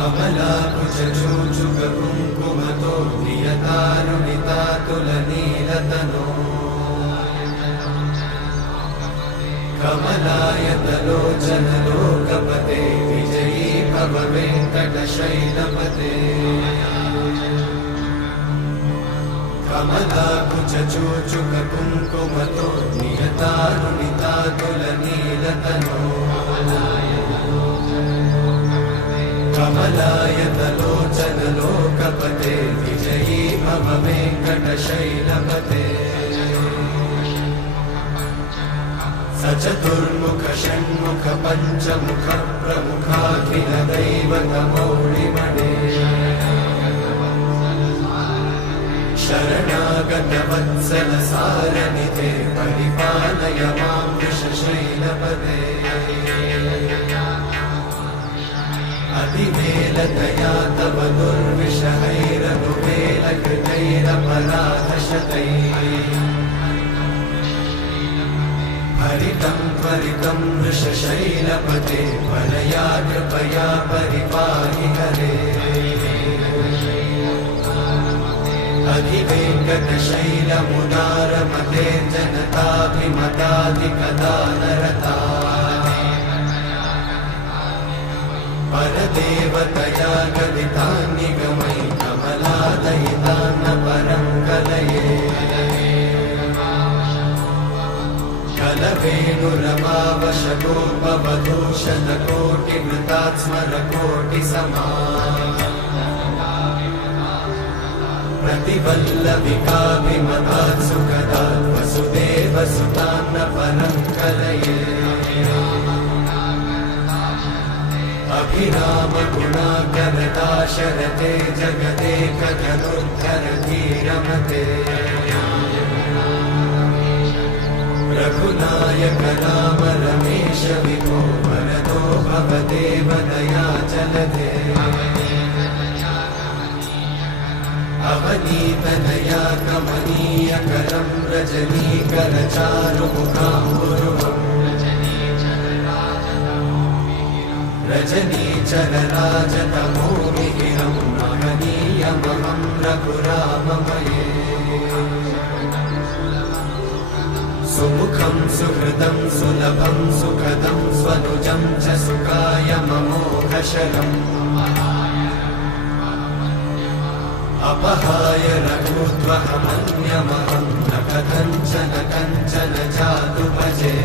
कमलाकुचूचुककुङ्कुमतो नियतारुणितातुलनीलतनो कमलायतलोचनलोकपते विजयी भव वेङ्कटशैलपते कमलाकुचूचुककुङ्कुमतो नियतारुणितातुलनीलतनो कमलायतलोचनलोकपते विजयी भव वेङ्कटशैलपते सचतुर्मुख षण्मुख पञ्चमुख प्रमुखाखिल दैवतमौलिमणे शरणागत वत्सल सारनिधे परिपालय मां वृषशैलपते अतिवेलतया तव दुर्विषहैरनुवेलकृतैरपराधशतैः हरितं त्वरितं वृषशैलपते वरया कृपया परिपाहि हरे अधिवेङ्कटशैलमुदारमते जनताभिमताधिकदानरता परदेवतया गदितान्निगमयि कमलादयितान्न परं कलये कलवेणुरमावशतोपवधूषणकोटिवृतात्स्मरकोटिसमा प्रतिवल्लविकाभिमतात् सुखदात् वसुदेवसुतान्न परं कलये अभिरामगुणाकरदाशरथे जगदेकजनुद्धरधीरमते रघुनायक राम रमेश विभो वरदो भवदेव दयाचलधे अवनीतनया कमनीयकरं रजनीकरचारुमुखाम्बुरुहम् रजनीचरराजतमोमिहिरं महनीयमहं रघुराममये सुमुखं सुहृदं सुलभं सुखदं स्वनुजं च सुखायममोघशरम् अपहाय रघुत्वहमन्यमहं न कथञ्चन कञ्चन जातु भजे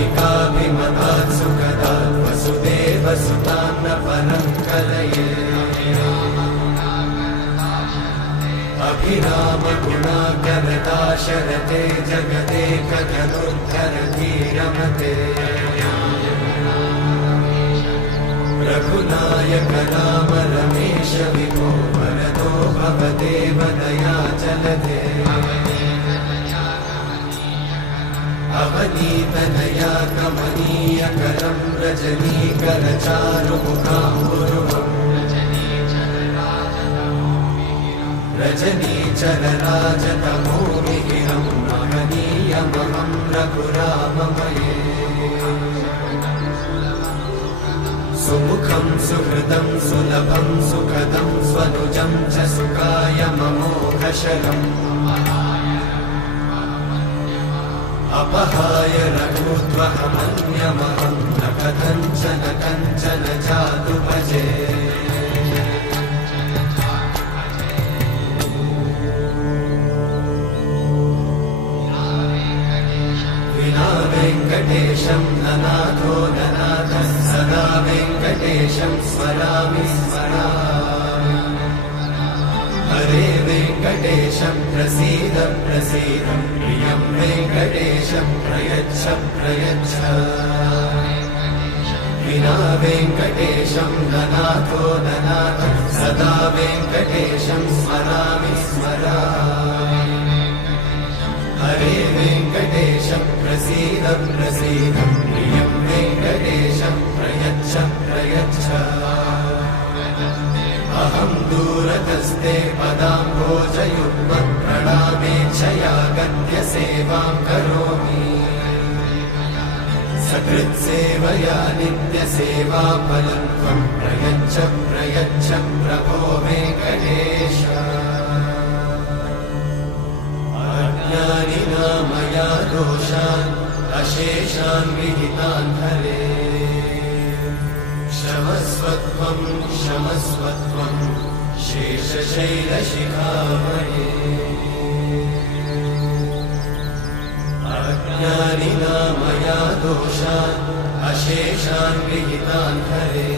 वल्लविकाभिमतात् सुखदात् वसुदेवसुतान्न परं कलये अभिरामगुणाकरदाशरथे जगदेकजनुद्धरधीरमते रघुनायक राम रमेश विभो वरदो भवदेव दयाचलधे अवनीतनया कमनीयकरं रजनीकरचारुमुखाम्बुरुहम् रजनीचरराजतमोमिहिरं महनीयमहं रघुराममये सुमुखं सुहृदं सुलभं सुखदं स्वनुजं च सुखायममोघशरम् अपहाय रघुत्वहमन्यमहं न कथञ्चन कञ्चन जातु भजे विना वेङ्कटेशं ननाथो ननाथः सदा वेङ्कटेशं स्मरामि स्मरामि हरे वेङ्कटेशं प्रसीद प्रसीद प्रियं वेङ्कटेशं प्रयच्छ प्रयच्छ विना वेङ्कटेशं ननाथो ननाथः सदा वेङ्कटेशं स्मरामि स्मरामि हरे वेङ्कटेशं प्रसीद प्रसीद प्रियं वेङ्कटेशं प्रयच्छ प्रयच्छ अहं दूरतस्ते पदाम्भोजयुग्मं प्रणामेच्छया गद्य सेवां करोमि सकृत्सेवया नित्यसेवाफलं त्वं प्रयच्छ प्रयच्छ प्रभो वेङ्कटेश अज्ञानिना मया दोषान् अशेषान् विहितान् हरे क्षमस्वत्वं क्षमस्वत्वं शेषशैलशिखामणे अज्ञानिना मया दोषान् अशेषान् विहितान् हरे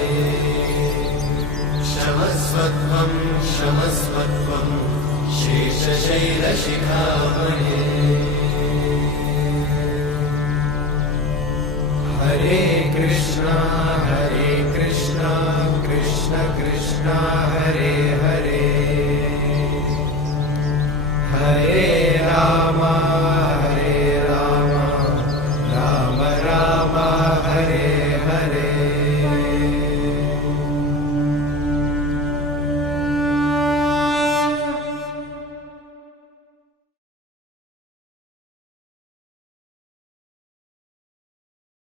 क्षमस्वत्वं क्षमस्वत्वं शेषशैलशिखामणे हरे कृष्णा कृष्ण कृष्ण हरे